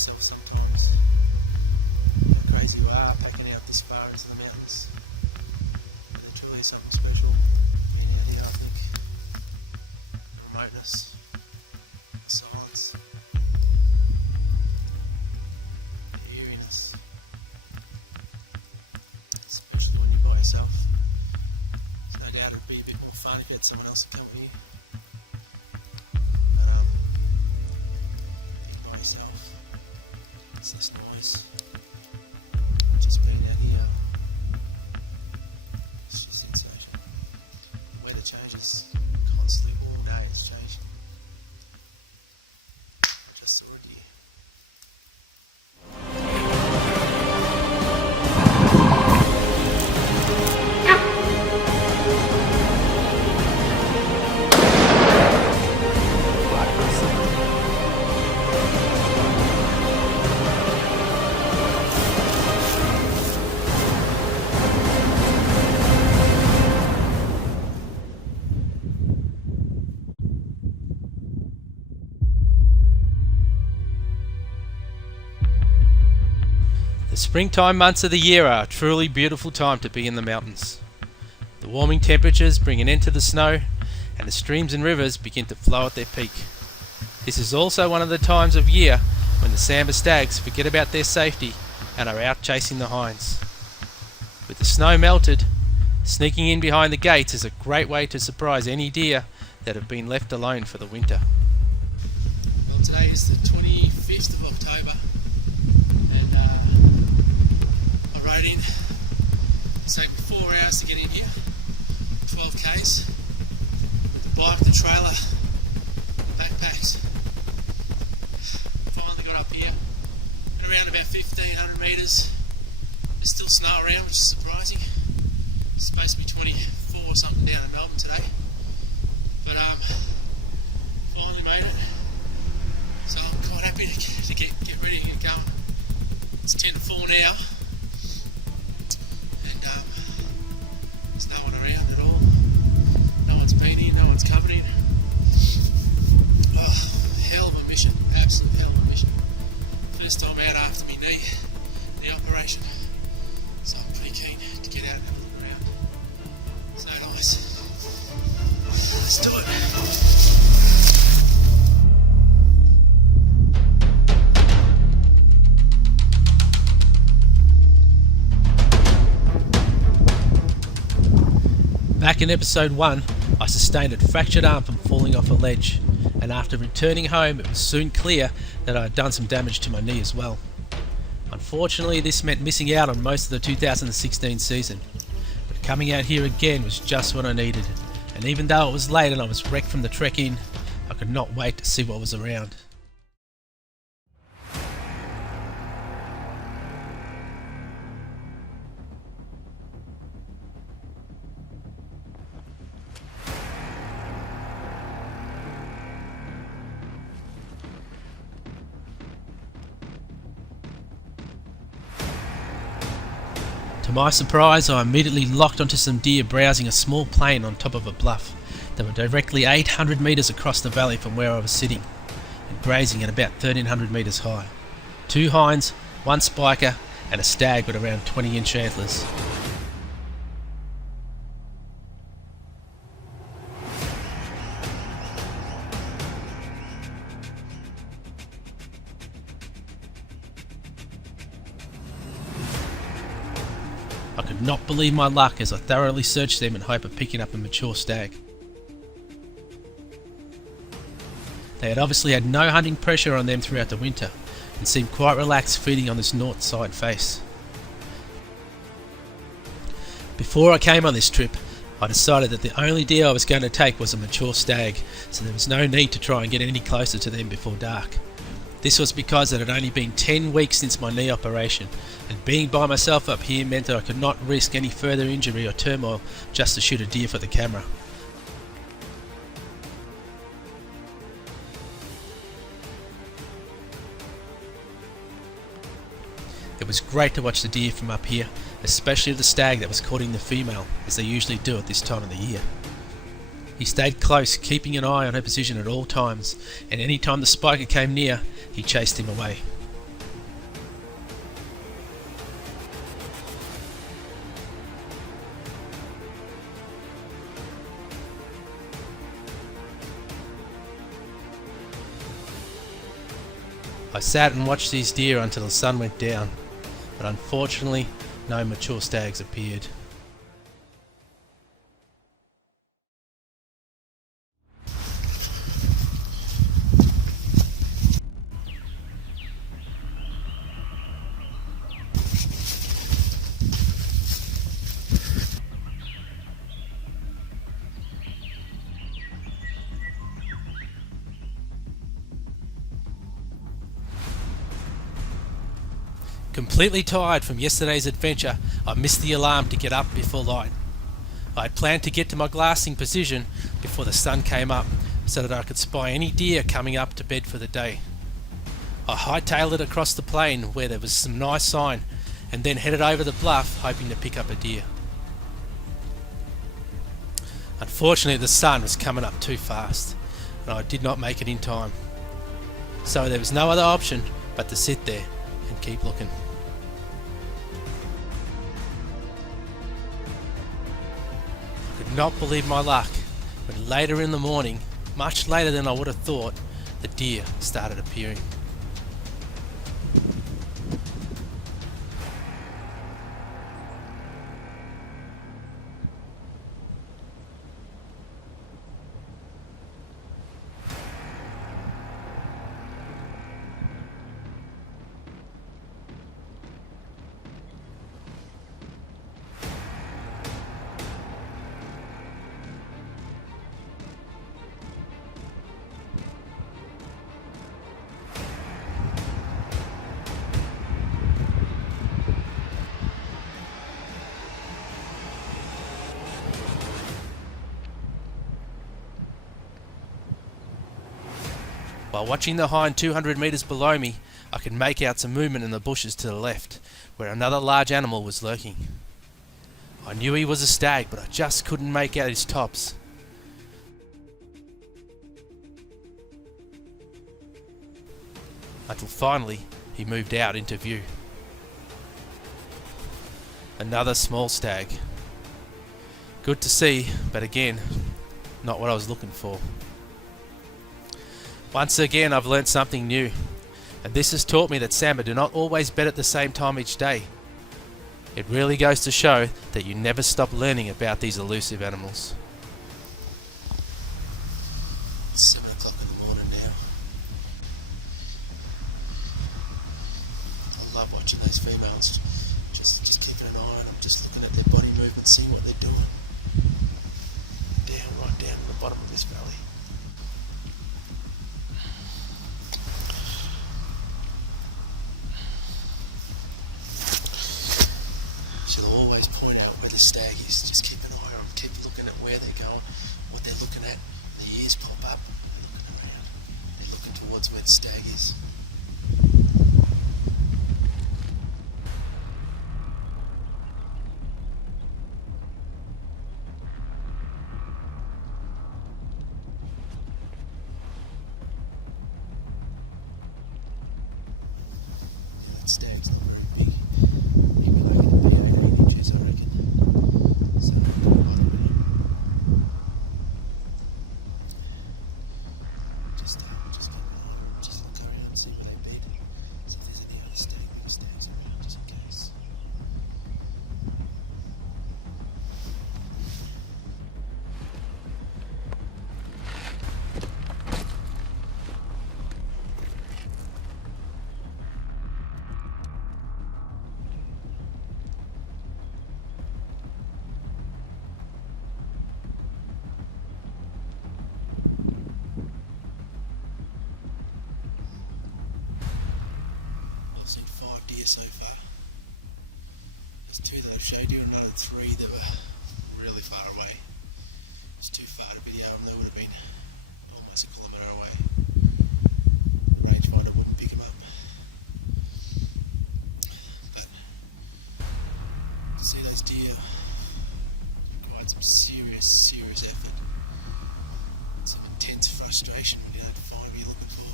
yourself sometimes how crazy you are taking out this far into the mountains. And it's really something special being out here, I think. The remoteness, the silence, the eeriness. It's special when you're by yourself. There's no doubt it'd be a bit more fun if you had someone else accompany you. Yourself. It's less noise. Just being out here. It's just sensation. The weather changes constantly, all day it's changing. Just saw a deer. The springtime months of the year are a truly beautiful time to be in the mountains. The warming temperatures bring an end to the snow, and the streams and rivers begin to flow at their peak. This is also one of the times of year when the Sambar stags forget about their safety and are out chasing the hinds. With the snow melted, sneaking in behind the gates is a great way to surprise any deer that have been left alone for the winter. Well, today is the 25th of October. I rode in, it's taken 4 hours to get in here, 12 k's, the bike, the trailer, the backpacks. Finally got up here, been around about 1500 metres, there's still snow around which is surprising. It's supposed to be 24 or something down in Melbourne today, but finally made it, so I'm quite happy to get ready and get going. It's 10 to 4 now. There's no one around at all. No one's been here, no one's coming in. Oh, hell of a mission, absolute hell of a mission. First time out after my knee operation. So I'm pretty keen to get out and have a look around. So nice. Let's do it. Back in episode 1, I sustained a fractured arm from falling off a ledge, and after returning home it was soon clear that I had done some damage to my knee as well. Unfortunately, this meant missing out on most of the 2016 season, but coming out here again was just what I needed, and even though it was late and I was wrecked from the trek in, I could not wait to see what was around. To my surprise, I immediately locked onto some deer browsing a small plain on top of a bluff. They were directly 800 metres across the valley from where I was sitting, and grazing at about 1300 metres high. 2 hinds, 1 spiker, and a stag with around 20-inch antlers. I could not believe my luck as I thoroughly searched them in hope of picking up a mature stag. They had obviously had no hunting pressure on them throughout the winter and seemed quite relaxed feeding on this north side face. Before I came on this trip, I decided that the only deer I was going to take was a mature stag, so there was no need to try and get any closer to them before dark. This was because it had only been 10 weeks since my knee operation, and being by myself up here meant that I could not risk any further injury or turmoil just to shoot a deer for the camera. It was great to watch the deer from up here, especially the stag that was courting the female, as they usually do at this time of the year. He stayed close, keeping an eye on her position at all times, and any time the spiker came near, he chased him away. I sat and watched these deer until the sun went down, but unfortunately no mature stags appeared. Completely tired from yesterday's adventure, I missed the alarm to get up before light. I had planned to get to my glassing position before the sun came up so that I could spy any deer coming up to bed for the day. I hightailed it across the plain where there was some nice sign and then headed over the bluff hoping to pick up a deer. Unfortunately, the sun was coming up too fast and I did not make it in time. So there was no other option but to sit there and keep looking. I could not believe my luck when later in the morning, much later than I would have thought, the deer started appearing. While watching the hind 200 metres below me, I could make out some movement in the bushes to the left, where another large animal was lurking. I knew he was a stag, but I just couldn't make out his tops. Until finally, he moved out into view. Another small stag. Good to see, but again, not what I was looking for. Once again, I've learnt something new, and this has taught me that sambar do not always bed at the same time each day. It really goes to show that you never stop learning about these elusive animals. It's 7 o'clock in the morning now. I love watching those females, just keeping an eye on them, just looking at their body movement, seeing what they're doing. Right down to the bottom of this valley. She'll always point out where the stag is. Just keep an eye on them. Keep looking at where they're going, what they're looking at. The ears pop up. They're looking around. They're looking towards where the stag is. That stag's not very big. Seen 5 deer so far. There's 2 that I've showed you, and another 3 that were really far away. It's too far to video them. They would have been almost a kilometre away. The rangefinder wouldn't pick them up. But to see those deer required some serious effort. Some intense frustration when you don't find what you're looking for.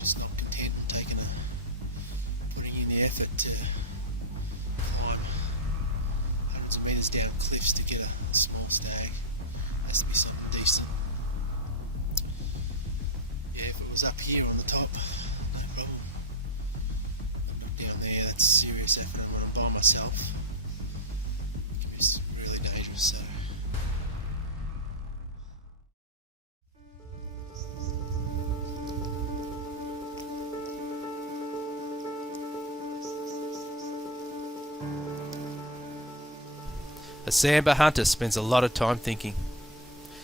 Just not content in putting in the effort to climb hundreds of metres down cliffs to get a small stag. Has to be something decent. A sambar hunter spends a lot of time thinking,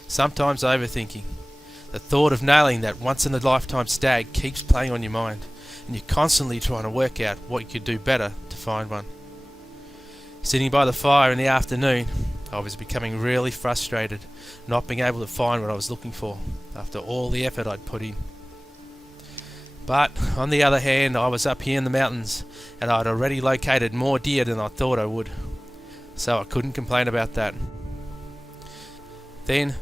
sometimes overthinking. The thought of nailing that once-in-a-lifetime stag keeps playing on your mind, and you're constantly trying to work out what you could do better to find one. Sitting by the fire in the afternoon, I was becoming really frustrated, not being able to find what I was looking for after all the effort I'd put in. But, on the other hand, I was up here in the mountains, and I'd already located more deer than I thought I would, so I couldn't complain about that. Then,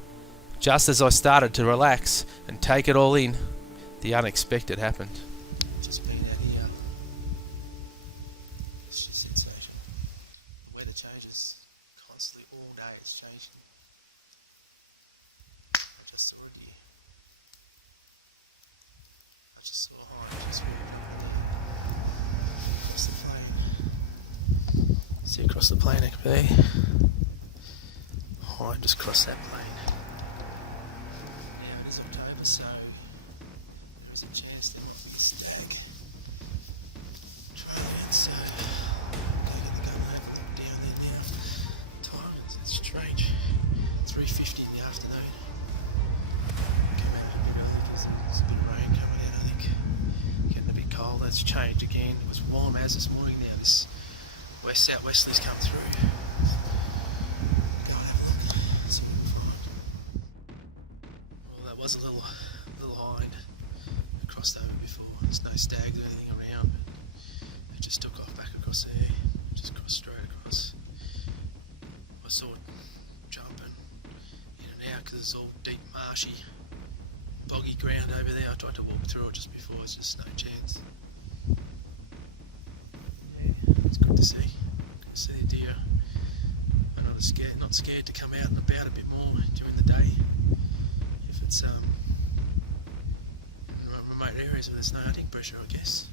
just as I started to relax and take it all in, the unexpected happened. Just been out here. It's just weather changes constantly all day. It's changing. Just saw a deer. I just saw a hind just across the plain. See across the plain, XP. Hind just crossed that plain. So there's a chance that we'll get a stag trailing, so go get the gun down there now. Time, it's strange, 3:50 in the afternoon. Came out, maybe I think there's a bit of rain coming out, I think. Getting a bit cold, that's changed again. It was warm as this morning now, this southwesterly's come through. Go and have a look, see what we find. Well, that was a little hind. It crossed over before. There's no stags or anything around, but it just took off back across there. Just crossed straight across. I saw it jumping in and out because it's all deep, marshy, boggy ground over there. I tried to walk through it just before. It's just no chance. Yeah, it's good to see. Good to see the deer. I'm not scared to come out and about a bit more during the day. If it's remote areas where there's no hunting pressure, I guess.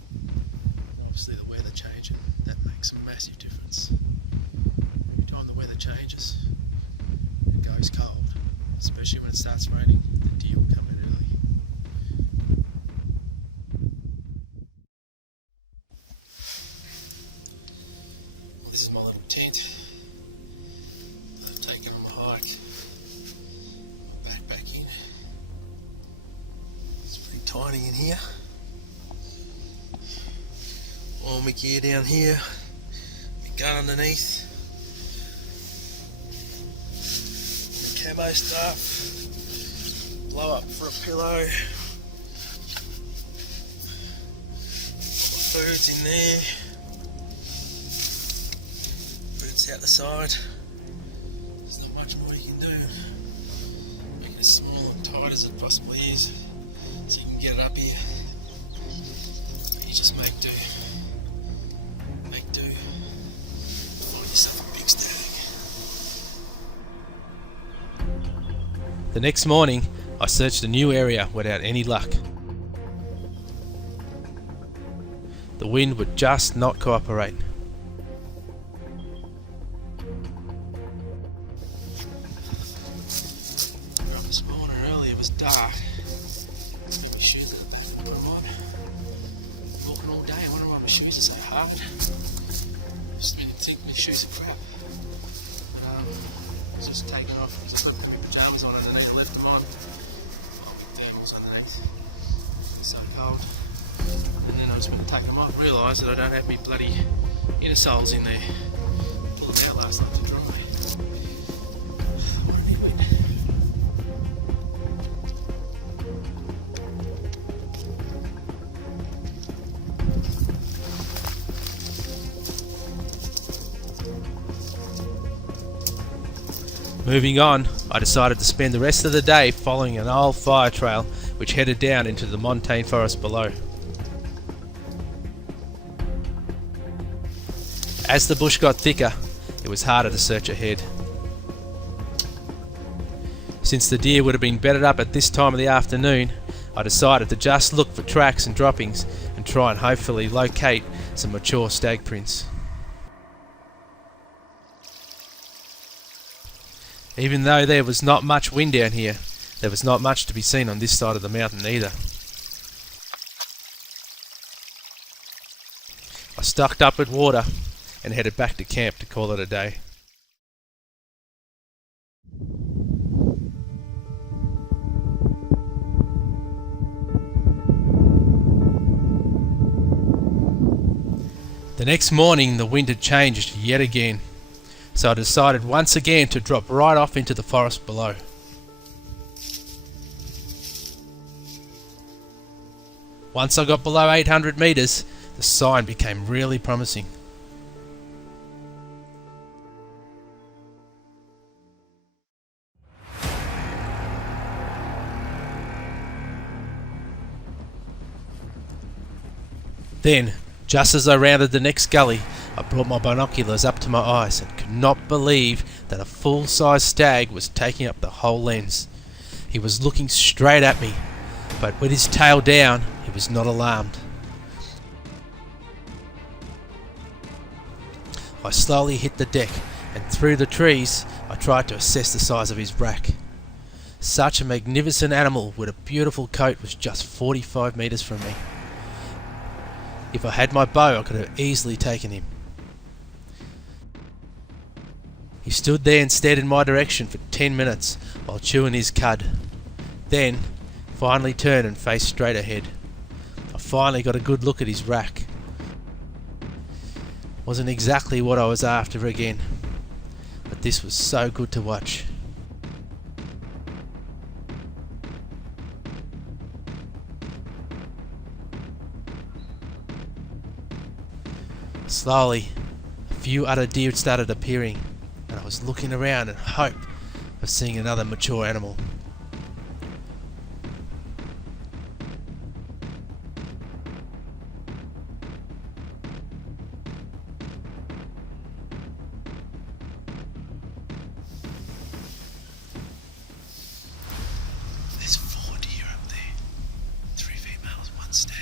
Obviously the weather changing, that makes a massive difference. Every time the weather changes, it goes cold, especially when it starts raining. The deer will come in early. Well, this is my little tent. I've taken on the hike. Back in. It's pretty tiny in here. All my gear down here. My gun underneath. My camo stuff. Blow up for a pillow. All my food's in there. Food's out the side. There's not much more you can do. Make it as small and tight as it possibly is, so you can get it up here. You just make do. Make do. Find yourself a big stag. The next morning, I searched a new area without any luck. The wind would just not cooperate. This morning early, it was dark. Maybe shoes at the back, put them on. Walking all day, I wonder why my shoes are so hard. Just my shoes are crap. I was just taking off, just putting my pajamas on underneath, I left them on. Oh, my thermals underneath. It's so cold. And then I just went to take them off, realised that I don't have my bloody inner soles in there. Pulled them out last night to dry. What a big wind. Moving on, I decided to spend the rest of the day following an old fire trail which headed down into the montane forest below. As the bush got thicker, it was harder to search ahead. Since the deer would have been bedded up at this time of the afternoon, I decided to just look for tracks and droppings and try and hopefully locate some mature stag prints. Even though there was not much wind down here, there was not much to be seen on this side of the mountain either. I stocked up with water and headed back to camp to call it a day. The next morning the wind had changed yet again, so I decided once again to drop right off into the forest below. Once I got below 800 metres, the sign became really promising. Then, just as I rounded the next gully, I brought my binoculars up to my eyes and could not believe that a full-size stag was taking up the whole lens. He was looking straight at me, but with his tail down, he was not alarmed. I slowly hit the deck, and through the trees, I tried to assess the size of his rack. Such a magnificent animal with a beautiful coat was just 45 metres from me. If I had my bow, I could have easily taken him. He stood there and stared in my direction for 10 minutes while chewing his cud. Then, finally turned and faced straight ahead. I finally got a good look at his rack. Wasn't exactly what I was after again, but this was so good to watch. Slowly, a few other deer started appearing, and I was looking around in hope of seeing another mature animal. There's 4 deer up there, 3 females, 1 stag.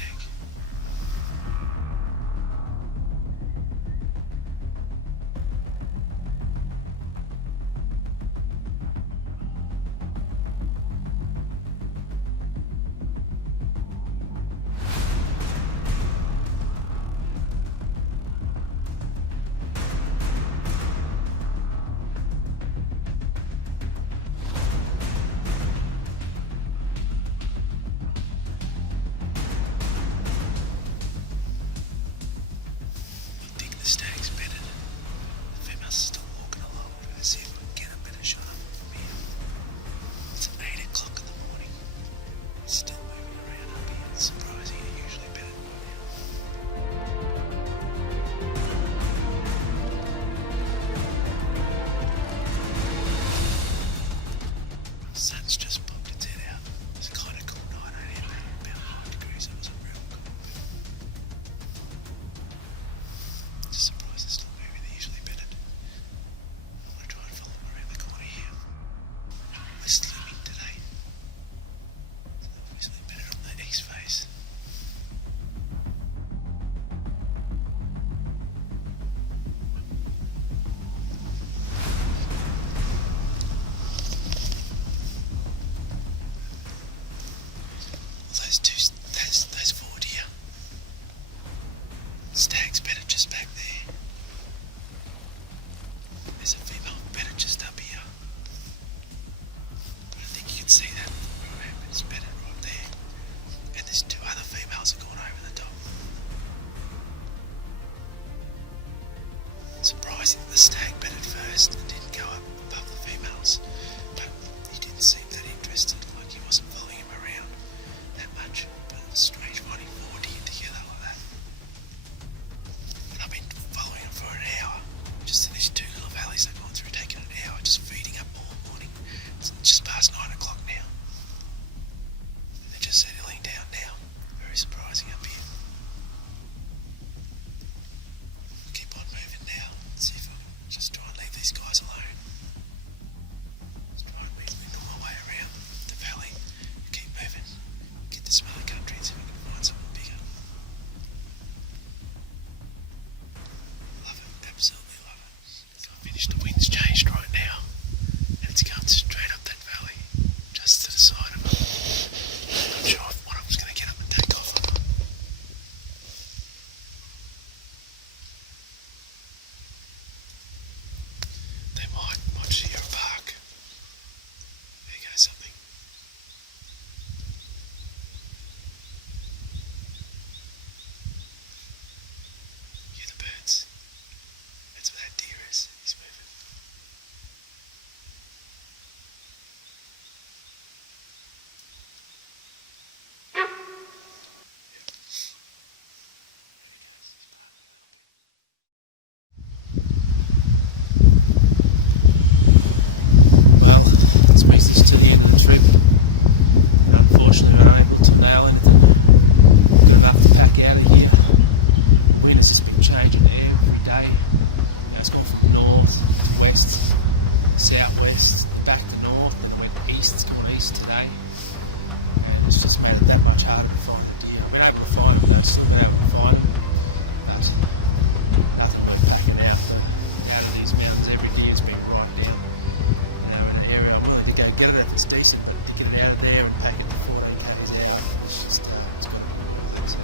get out of there and back at the 14 k's an hour. It's just, it's got to be.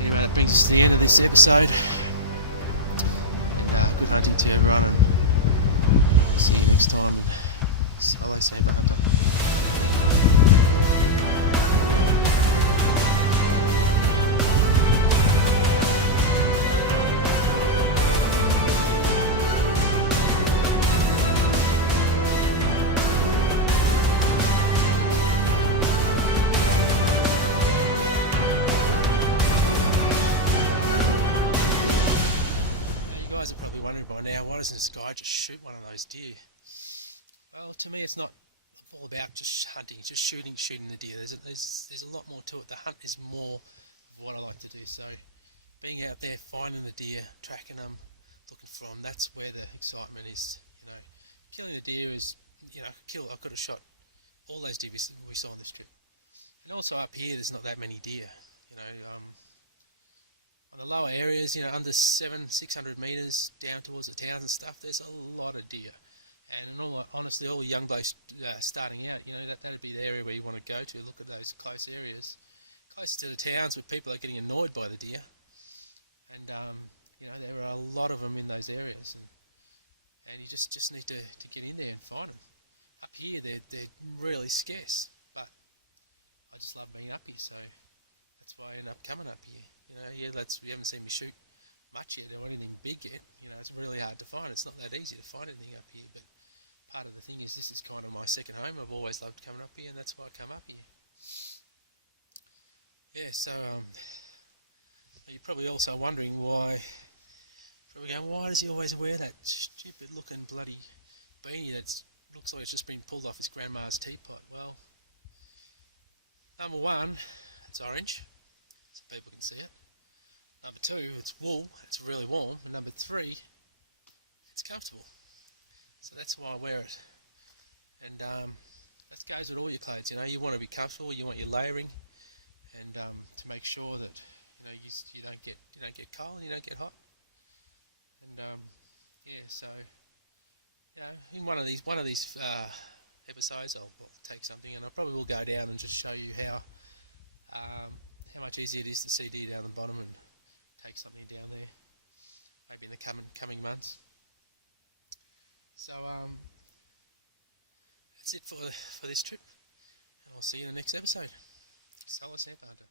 Anyway, that brings us to the end of this episode. Good hunting to everyone. See you next time. Solo Sambar. This guy just shoot one of those deer. Well, to me, it's not all about just hunting, just shooting the deer. There's a lot more to it. The hunt is more what I like to do. So, being out there, finding the deer, tracking them, looking for them, that's where the excitement is. You know, killing the deer is, you know, I could have shot all those deer we saw on this trip. And also up here, there's not that many deer. You know. On the lower areas, you know, under 600 metres down towards the towns and stuff, there's a lot of deer. And in all honestly, all young blokes starting out, you know, that'd be the area where you want to go to, look at those close areas, close to the towns where people are getting annoyed by the deer. And, you know, there are a lot of them in those areas. And you just need to get in there and find them. Up here, they're really scarce, but I just love being up here, so that's why I end up coming up here. You haven't seen me shoot much yet or anything big yet. You know, it's really hard to find. It's not that easy to find anything up here, but part of the thing is this is kind of my second home. I've always loved coming up here, and that's why I come up here. Yeah, so you're probably also wondering why does he always wear that stupid looking bloody beanie that looks like it's just been pulled off his grandma's teapot? Well, number one, it's orange, so people can see it. Number two, it's wool, it's really warm. And number three, it's comfortable. So that's why I wear it. And that goes with all your clothes, you know. You want to be comfortable, you want your layering, and to make sure that you don't get cold, you don't get hot. And yeah, so in one of these episodes, I'll take something, and I probably will go down and just show you how much easier it is to see deer down the bottom and take something down there, maybe in the coming months. So that's it for this trip, and we'll see you in the next episode. Sambar Deer.